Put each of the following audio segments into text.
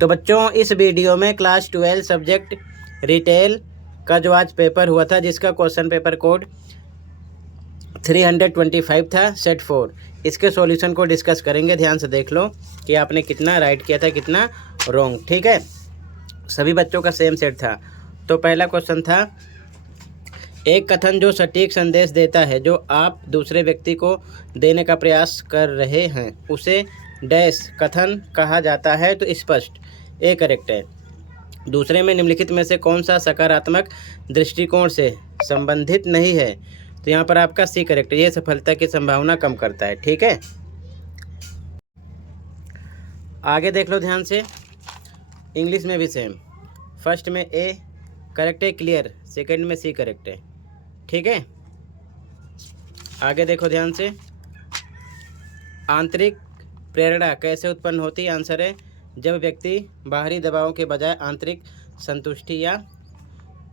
तो बच्चों इस वीडियो में क्लास 12 सब्जेक्ट रिटेल का जो आज पेपर हुआ था, जिसका क्वेश्चन पेपर कोड 325 था, सेट 4, इसके सॉल्यूशन को डिस्कस करेंगे। ध्यान से देख लो कि आपने कितना राइट किया था, कितना रॉन्ग। ठीक है, सभी बच्चों का सेम सेट था। तो पहला क्वेश्चन था, एक कथन जो सटीक संदेश देता है जो आप दूसरे व्यक्ति को देने का प्रयास कर रहे हैं, उसे डैश कथन कहा जाता है। तो स्पष्ट, ए करेक्ट है। दूसरे में निम्नलिखित में से कौन सा सकारात्मक दृष्टिकोण से संबंधित नहीं है? तो यहाँ पर आपका सी करेक्ट है, ये सफलता की संभावना कम करता है। ठीक है, आगे देख लो ध्यान से। इंग्लिश में भी सेम, फर्स्ट में ए करेक्ट है, क्लियर, सेकंड में सी करेक्ट है। ठीक है, आगे देखो ध्यान से। आंतरिक प्रेरणा कैसे उत्पन्न होती है? आंसर है, जब व्यक्ति बाहरी दबावों के बजाय आंतरिक संतुष्टि या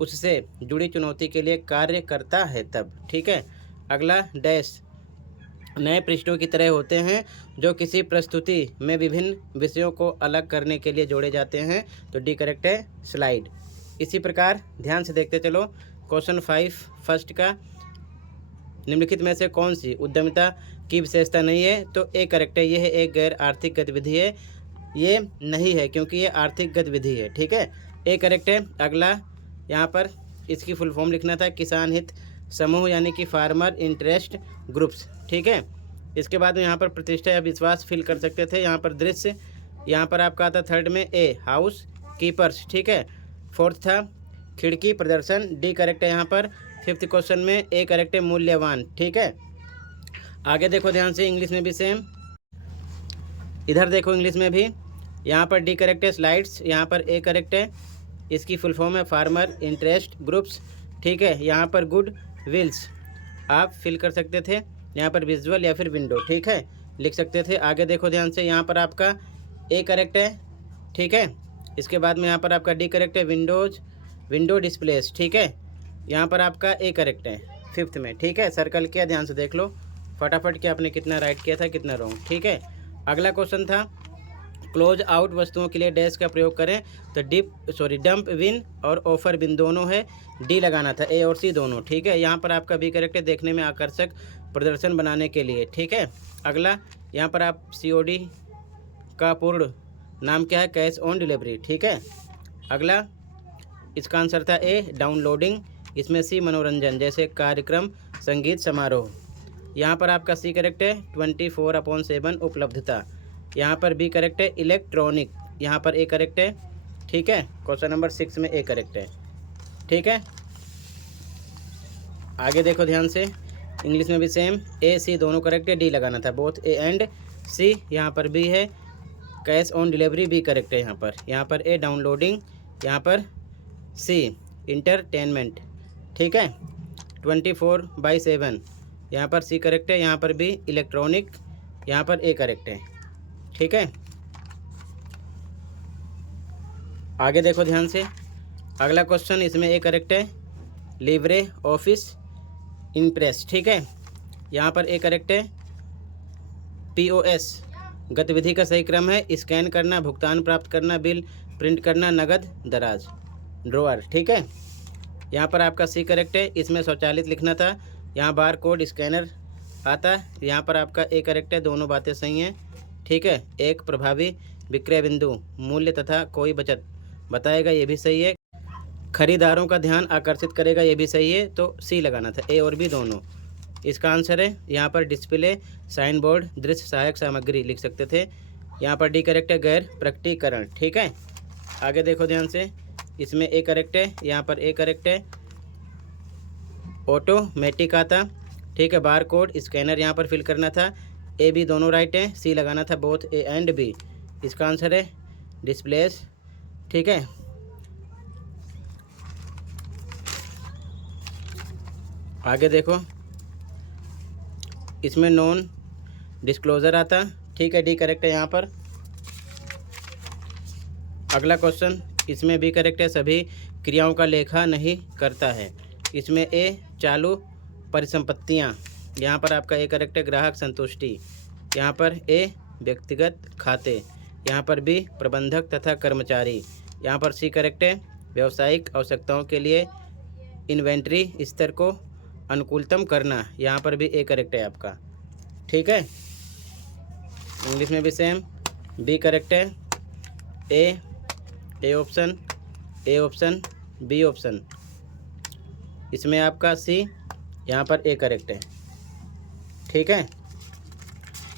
उससे जुड़ी चुनौती के लिए कार्य करता है तब। ठीक है, अगला डैश नए पृष्ठों की तरह होते हैं जो किसी प्रस्तुति में विभिन्न विषयों को अलग करने के लिए जोड़े जाते हैं। तो डी करेक्ट है, स्लाइड। इसी प्रकार ध्यान से देखते चलो। क्वेश्चन 5 फर्स्ट का, निम्नलिखित में से कौन सी उद्यमिता की विशेषता नहीं है? तो ए करेक्ट है, ये है एक गैर आर्थिक गतिविधि है। ये नहीं है क्योंकि ये आर्थिक गतिविधि है। ठीक है, ए करेक्ट है। अगला यहाँ पर इसकी फुल फॉर्म लिखना था, किसान हित समूह, यानी कि फार्मर इंटरेस्ट ग्रुप्स। ठीक है, इसके बाद में यहाँ पर प्रतिष्ठा या विश्वास फिल कर सकते थे। यहाँ पर दृश्य, यहाँ पर आपका आता थर्ड में ए हाउस कीपर्स। ठीक है, फोर्थ था खिड़की प्रदर्शन, डी करेक्ट है यहाँ पर। फिफ्थ क्वेश्चन में ए करेक्ट है, मूल्यवान। ठीक है, आगे देखो ध्यान से। इंग्लिश में भी सेम, इधर देखो इंग्लिश में भी, यहाँ पर डी करेक्ट है, स्लाइड्स। यहाँ पर ए करेक्ट है, इसकी फुल फॉर्म है फार्मर इंटरेस्ट ग्रुप्स। ठीक है, यहाँ पर गुड विल्स आप फिल कर सकते थे, यहाँ पर विजुअल या फिर विंडो। ठीक है, लिख सकते थे। आगे देखो ध्यान से, यहाँ पर आपका ए करेक्ट है। ठीक है, इसके बाद में यहाँ पर आपका डी करेक्ट है, विंडो डिस्प्लेस। ठीक है, यहाँ पर आपका ए करेक्ट है फिफ्थ में। ठीक है, सर्कल किया, ध्यान से देख लो फटाफट कि आपने कितना राइट किया था, कितना रॉन्ग। ठीक है, अगला क्वेश्चन था, क्लोज आउट वस्तुओं के लिए डैश का प्रयोग करें। तो डंप विन और ऑफर विन दोनों है, डी लगाना था, ए और सी दोनों। ठीक है, यहाँ पर आपका बी करेक्ट है, देखने में आकर्षक प्रदर्शन बनाने के लिए। ठीक है, अगला यहाँ पर आप COD का पूर्ण नाम क्या है? Cash on delivery. ठीक है, अगला इसका आंसर था ए डाउनलोडिंग, इसमें सी मनोरंजन जैसे कार्यक्रम, संगीत समारोह। यहाँ पर आपका सी करेक्ट है, 24/7 उपलब्धता। यहाँ पर बी करेक्ट है, इलेक्ट्रॉनिक। यहाँ पर ए करेक्ट है। ठीक है, क्वेश्चन नंबर 6 में ए करेक्ट है। ठीक है, आगे देखो ध्यान से। इंग्लिश में भी सेम, ए सी दोनों करेक्ट है, डी लगाना था, बोथ ए एंड सी। यहाँ पर बी है, कैश ऑन डिलीवरी भी करेक्ट है। यहाँ पर ए डाउनलोडिंग, यहाँ पर सी इंटरटेनमेंट। ठीक है, 24/7, यहाँ पर सी करेक्ट है। यहाँ पर भी इलेक्ट्रॉनिक, यहाँ पर ए करेक्ट है। ठीक है, आगे देखो ध्यान से। अगला क्वेश्चन, इसमें ए करेक्ट है, लिब्रे ऑफिस इम्प्रेस। ठीक है, यहाँ पर ए करेक्ट है, POS गतिविधि का सही क्रम है, स्कैन करना, भुगतान प्राप्त करना, बिल प्रिंट करना, नगद दराज ड्रॉअर। ठीक है, यहाँ पर आपका सी करेक्ट है, इसमें स्वचालित लिखना था, यहाँ बार कोड स्कैनर आता। यहाँ पर आपका ए करेक्ट है, दोनों बातें सही हैं। ठीक है, एक प्रभावी विक्रय बिंदु, मूल्य तथा कोई बचत बताएगा, ये भी सही है। खरीदारों का ध्यान आकर्षित करेगा, ये भी सही है। तो सी लगाना था, ए और बी दोनों। इसका आंसर है यहाँ पर डिस्प्ले, साइन बोर्ड, दृश्य सहायक सामग्री लिख सकते थे। यहाँ पर डी करेक्ट है, गैर प्रकटीकरण। ठीक है, आगे देखो ध्यान से। इसमें ए करेक्ट है, यहाँ पर ए करेक्ट है, ऑटोमेटिक आता। ठीक है, बार कोड स्कैनर यहाँ पर फिल करना था, ए बी दोनों राइट है। सी लगाना था, बोथ ए एंड बी। इसका आंसर है डिस्प्लेस। ठीक है, आगे देखो, इसमें नॉन डिस्क्लोजर आता। ठीक है, डी करेक्ट है यहाँ पर। अगला क्वेश्चन, इसमें बी करेक्ट है, सभी क्रियाओं का लेखा नहीं करता है। इसमें ए चालू परिसंपत्तियाँ, यहाँ पर आपका ए करेक्ट है, ग्राहक संतुष्टि। यहाँ पर ए व्यक्तिगत खाते, यहाँ पर बी प्रबंधक तथा कर्मचारी। यहाँ पर सी करेक्ट है। व्यावसायिक आवश्यकताओं के लिए इन्वेंट्री स्तर को अनुकूलतम करना। यहाँ पर भी ए करेक्ट है आपका। ठीक है, इंग्लिश में भी सेम, बी करेक्ट है। A option, A option, B option. इसमें आपका सी, यहाँ पर ए करेक्ट है। ठीक है,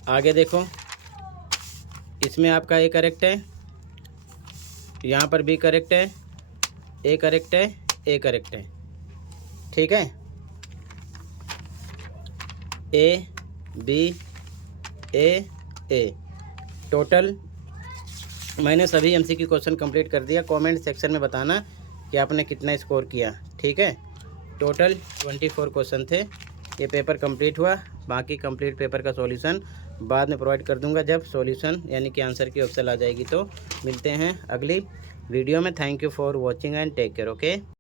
आगे देखो, इसमें आपका ए करेक्ट है, यहाँ पर बी करेक्ट है, ए करेक्ट है, ए करेक्ट है। ठीक है, ए बी ए टोटल मैंने सभी एमसीक्यू क्वेश्चन कंप्लीट कर दिया। कमेंट सेक्शन में बताना कि आपने कितना स्कोर किया। ठीक है, टोटल 24 क्वेश्चन थे। ये पेपर कंप्लीट हुआ। बाकी कंप्लीट पेपर का सॉल्यूशन बाद में प्रोवाइड कर दूंगा जब सॉल्यूशन यानी कि आंसर की ऑप्शन आ जाएगी। तो मिलते हैं अगली वीडियो में। Thank you for watching and take care. Okay.